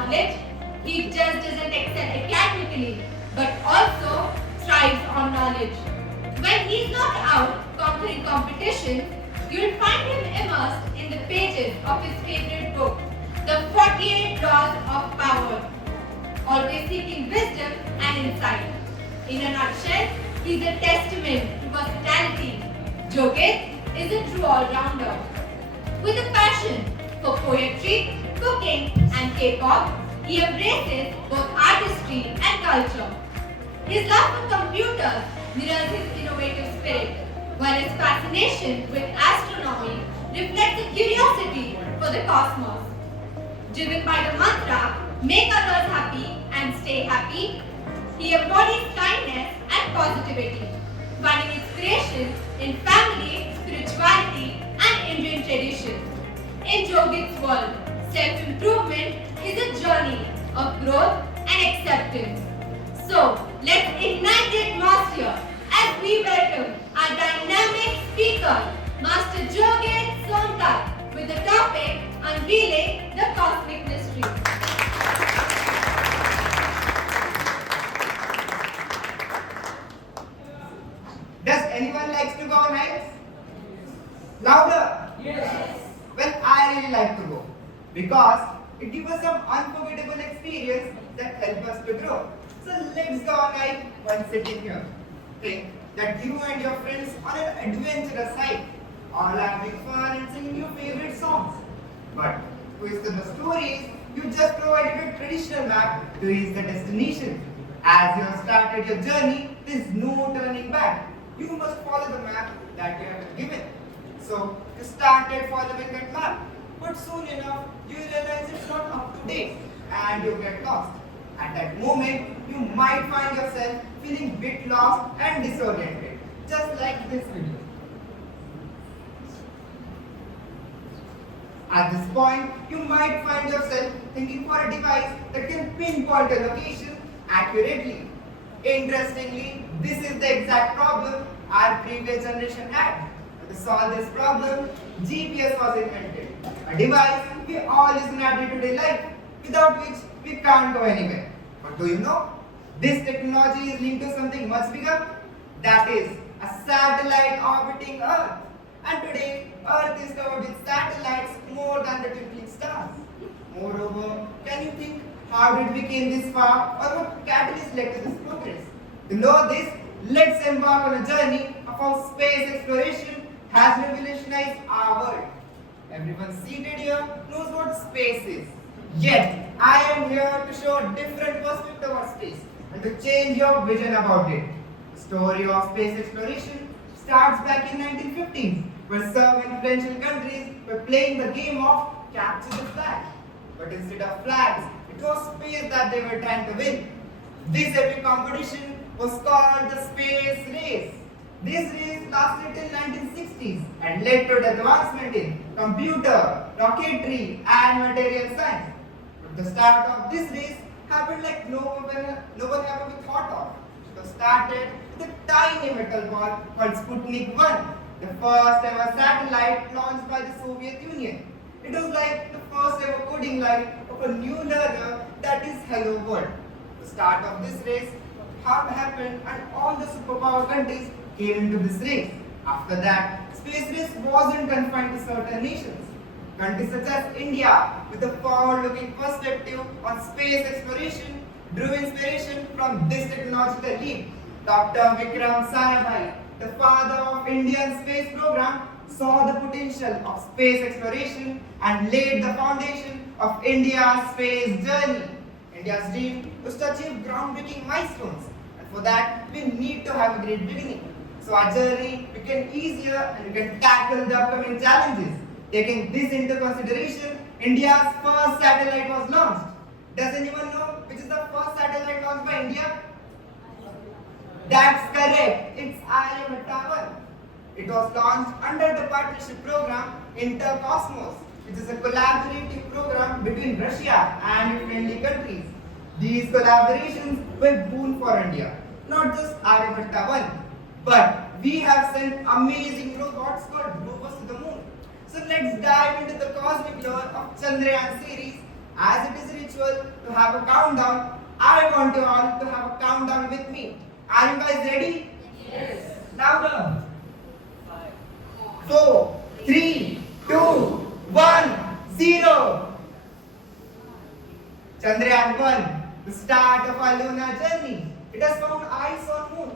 knowledge, he just doesn't excel academically, but also thrives on knowledge. When he's not out conquering competition, you'll find him immersed in the pages of his favorite book, The 48 Laws of Power, always seeking wisdom and insight. In a nutshell, he's a testament to versatility. Jogit is a true all-rounder. With a passion for poetry, cooking, and K-pop, he embraces both artistry and culture. His love for computers mirrors his innovative spirit, while his fascination with astronomy reflects a curiosity for the cosmos. Driven by the mantra, make others happy and stay happy, he embodies kindness and positivity, finding inspiration in family, spirituality, and Indian tradition. In Jogit's world, self-improvement is a journey of growth and acceptance. So, let's ignite the atmosphere as we welcome our dynamic speaker, Master Jogit Sonkar, with the topic Unveiling the Cosmic Mystery. Does anyone likes to go on hikes? Louder! Yes. Well, I really like to go because it gives us some unforgettable experience that help us to grow. So let's go on hike while sitting here. Think that you and your friends on an adventurous hike, all having fun and singing your favorite songs. But twist of the story is you just provided a traditional map to reach the destination. As you have started your journey, there is no turning back. You must follow the map that you have been given. So you started following that map, but soon enough you realize it's not up to date and you get lost. At that moment, you might find yourself feeling bit lost and disoriented, just like this video. At this point, you might find yourself thinking for a device that can pinpoint a location accurately. Interestingly, this is the exact problem our previous generation had. To solve this problem, GPS was invented, a device we all use in our day-to-day life, without which we can't go anywhere. But do you know, this technology is linked to something much bigger? That is, a satellite orbiting Earth. And today, Earth is covered with satellites more than the twinkling stars. Moreover, can you think how did we came this far or what catalyst led to this progress? To know this, let's embark on a journey of how space exploration has revolutionized our world. Everyone seated here knows what space is. Yet, I am here to show a different perspective of space and to change your vision about it. The story of space exploration starts back in 1950s, where some influential countries were playing the game of capture the flag. But instead of flags, it was space that they were trying to win. This epic competition was called the space race. This race lasted till 1960s and led to advancement in computer, rocketry and material science. But the start of this race happened like no one ever thought of. It was started with a tiny metal ball called Sputnik 1, the first ever satellite launched by the Soviet Union. It was like the first ever coding line of a new learner, that is Hello World. The start of this race happened and all the superpower countries came into this race. After that, space race wasn't confined to certain nations. Countries such as India, with a forward-looking perspective on space exploration, drew inspiration from this technological leap. Dr. Vikram Sarabhai, the father of Indian space program, saw the potential of space exploration and laid the foundation of India's space journey. India's dream was to achieve groundbreaking milestones, and for that we need to have a great beginning. So our journey became easier and we can tackle the upcoming challenges. Taking this into consideration, India's first satellite was launched. Does anyone know which is the first satellite launched by India? That's correct, it's ISTE. It was launched under the partnership program Intercosmos, which is a collaborative program between Russia and friendly countries. These collaborations were boon for India, not just Aryabhatta 1, but we have sent amazing robots called rovers to the moon. So let's dive into the cosmic lore of Chandrayaan series As it is ritual to have a countdown, I want you all to have a countdown with me. Are you guys ready? Yes. Now go. 4, 3, 2, 1, 0. Chandrayaan 1, the start of our lunar journey. It has found ice on moon,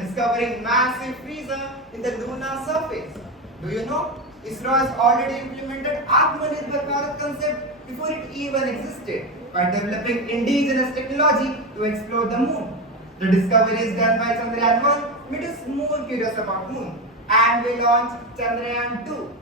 discovering massive freezer in the lunar surface. Do you know? ISRO has already implemented Atmanirbhar Bharat concept before it even existed by developing indigenous technology to explore the moon. The discoveries done by Chandrayaan 1 made us more curious about moon, and we launched Chandrayaan 2.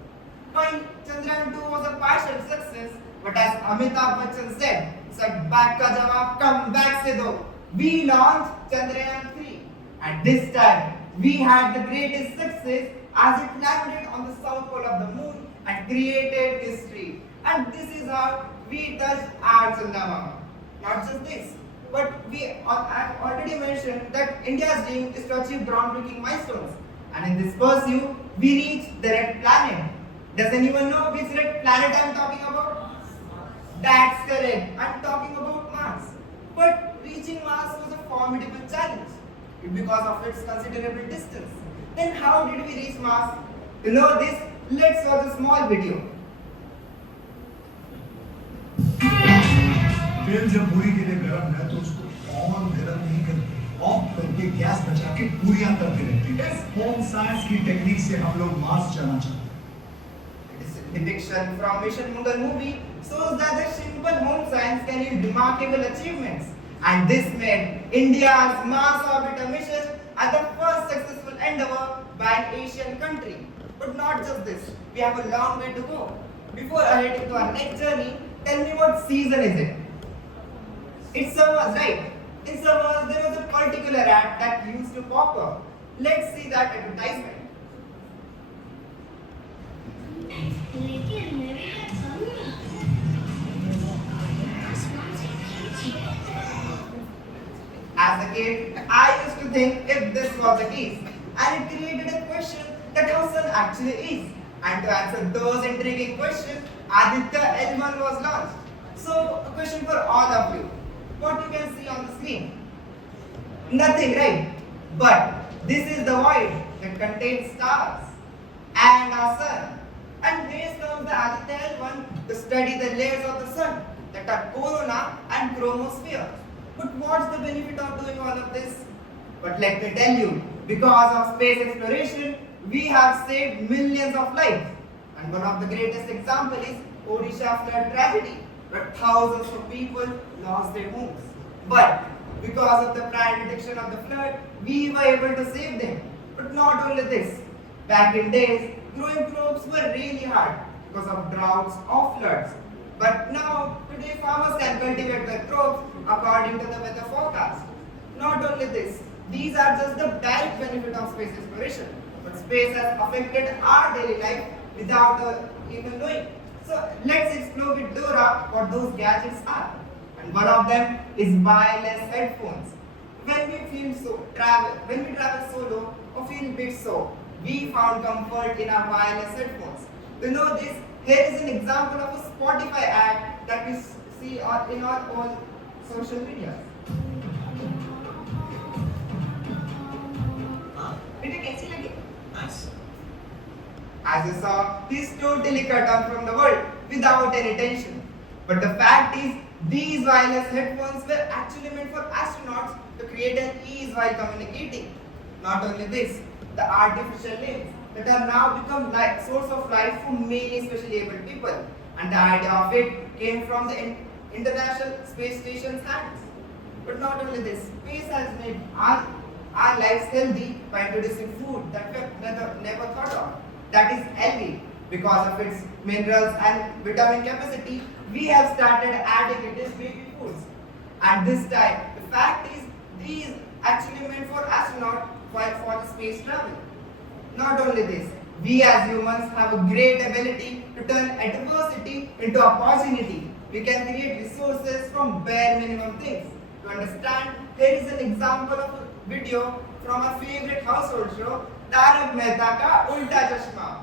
While Chandrayaan 2 was a partial success, but as Amitabh Bachchan said back ka jawab, come back se do. We launched Chandrayaan 3, and this time we had the greatest success as it landed on the south pole of the moon and created history. And this is how we touched our Chandama. Not just this, but I've already mentioned that India's dream is to achieve groundbreaking milestones. And in this pursuit, we reached the red planet. Does anyone know which red planet I'm talking about? That's correct. I'm talking about Mars. But reaching Mars was a formidable challenge because of its considerable distance. Then how did we reach Mars? To know this, let's watch a small video. तेल जब पूरी के लिए गर्म है तो उसको और गर्म नहीं करते, ऑफ करके गैस बचा के पूरियां करते रहते हैं। इस होम साइंस की टेक्निक से हम लोग मार्स जाना चाहते हैं। This depiction from Mission Mangal movie shows that the simple home science can yield remarkable achievements, and this made India's Mars orbiter mission as the first successful endeavor by an Asian country. But not just this, we have a long way to go. Before heading to our next journey, tell me what season is it? It's summers, right? In summers, there was a particular ad that used to pop up. Let's see that advertisement. As a kid, I used to think if this was the case, and it created a question that how sun actually is. And to answer those intriguing questions, Aditya L1 was launched. So, a question for all of you. What you can see on the screen? Nothing, right? But this is the void that contains stars and our sun. And here comes the Aditya L1 to study the layers of the sun that are corona and chromosphere. But what's the benefit of doing all of this? But let me tell you, because of space exploration, we have saved millions of lives. And one of the greatest examples is Odisha flood tragedy, where thousands of people lost their homes. But because of the prior detection of the flood, we were able to save them. But not only this, back in days, growing crops were really hard because of droughts or floods. But now, today farmers can cultivate their crops according to the weather forecast. Not only this, these are just the direct benefit of space exploration, but space has affected our daily life without even knowing. So let's explore with Dora what those gadgets are. And one of them is wireless headphones. When we travel solo or feel a bit sore, we found comfort in our wireless headphones. To know this, here is an example of a Spotify ad that we see in our own social media. Did you catch it? Nice. As you saw, he's totally cut off from the world without any tension. But the fact is, these wireless headphones were actually meant for astronauts to create an ease while communicating. Not only this, the artificial limbs that are now become source of life for many specially able people. And the idea of it came from the International Space Station's hands. But not only this, space has made our lives healthy by introducing food that we never thought of. That is healthy. Because of its minerals and vitamin capacity, we have started adding it as baby foods. And this time, the fact is, these actually meant for astronauts for the space travel. Not only this, we as humans have a great ability to turn adversity into opportunity. We can create resources from bare minimum things. To understand, here is an example of a video from our favorite household show, Tarak Mehta Ka Ulta Chashma.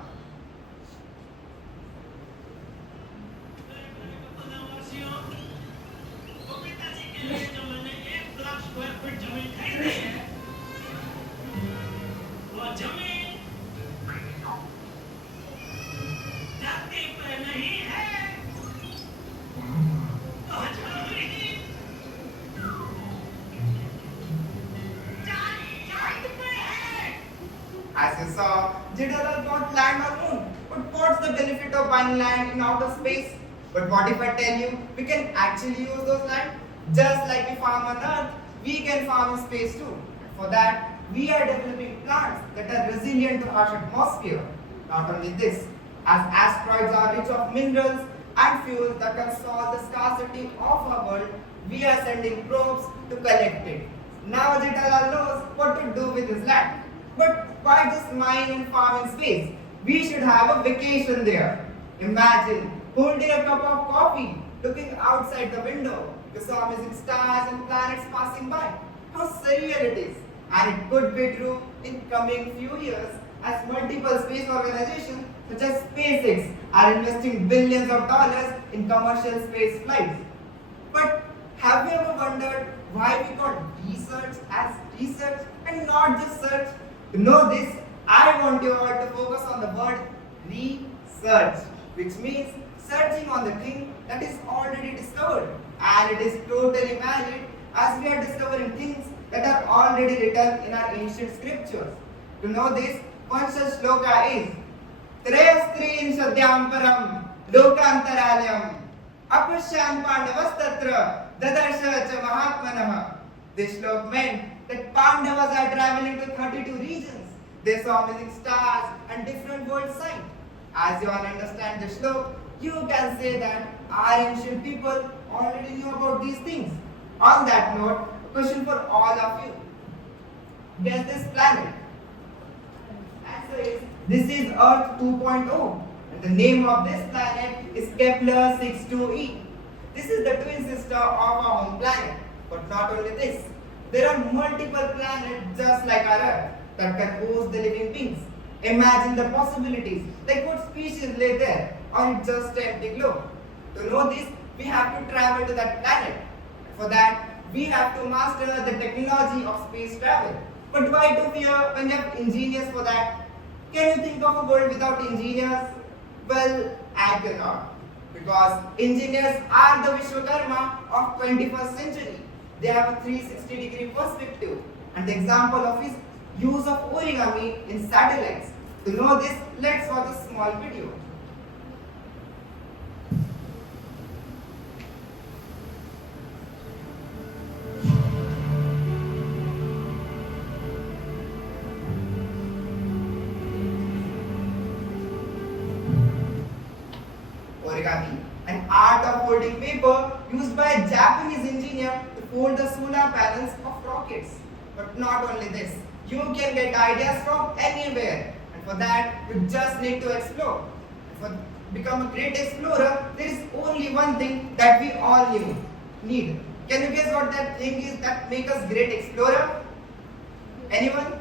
As you saw, Jitala got land on moon. But what's the benefit of buying land in outer space? But what if I tell you we can actually use those land? Just like we farm on Earth, we can farm in space too. For that, we are developing plants that are resilient to harsh atmosphere. Not only this, as asteroids are rich of minerals and fuels that can solve the scarcity of our world, we are sending probes to collect it. Now Jitala knows what to do with his land. But why just mine and farm in space? We should have a vacation there. Imagine holding a cup of coffee, looking outside the window. You saw amazing stars and planets passing by. How surreal it is. And it could be true in coming few years as multiple space organizations such as SpaceX are investing billions of dollars in commercial space flights. But have you ever wondered why we call research as research and not just search? To know this, I want you all to focus on the word research, which means searching on the thing that is already discovered. And it is totally valid as we are discovering things that are already written in our ancient scriptures. To know this, one such shloka is Trayastrin Sadyam Param Lokantarayam Apashyan Pandavastatra Dadarsha Cha Mahatmanah. This shlok meant that Pandavas are traveling to 32 regions. They saw amazing stars and different world signs. As you all understand the shlok, you can say that our ancient people already knew about these things. On that note, a question for all of you. Guess this planet. Answer is, this is Earth 2.0. And the name of this planet is Kepler 62e. This is the twin sister of our home planet. But not only this, there are multiple planets just like our Earth that can host the living beings. Imagine the possibilities, like what species lay there on just an empty globe. To know this, we have to travel to that planet. For that, we have to master the technology of space travel. But why to fear when you have engineers for that? Can you think of a world without engineers? Well, I cannot. Because engineers are the Vishwakarma of 21st century. They have a 360-degree perspective. And the example of his use of origami in satellites. To know this, let's watch a small video. Origami, an art of folding paper used by a Japanese engineer to fold the solar panels of rockets. But not only this, you can get ideas from anywhere. And for that, you just need to explore. And for become a great explorer, there is only one thing that we all need. Can you guess what that thing is that makes us great explorer? Anyone?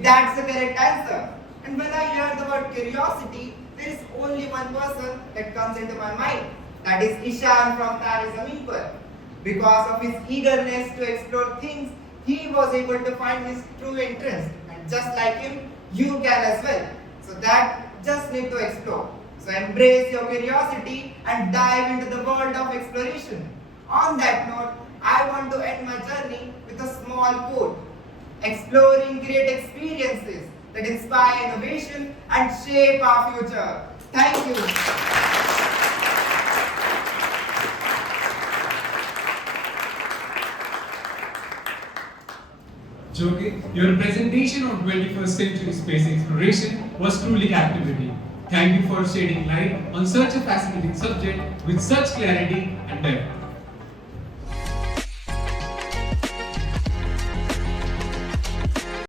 That's the correct answer. And when I hear the word curiosity, there is only one person that comes into my mind. That is Ishan from Tare Zameen Par. Because of his eagerness to explore things, he was able to find his true interest. And just like him, you can as well. So that just need to explore. So embrace your curiosity and dive into the world of exploration. On that note, I want to end my journey with a small quote. Exploring great experiences that inspire innovation and shape our future. Thank you. Jogit, your presentation on 21st century space exploration was truly captivating. Thank you for shedding light on such a fascinating subject with such clarity and depth.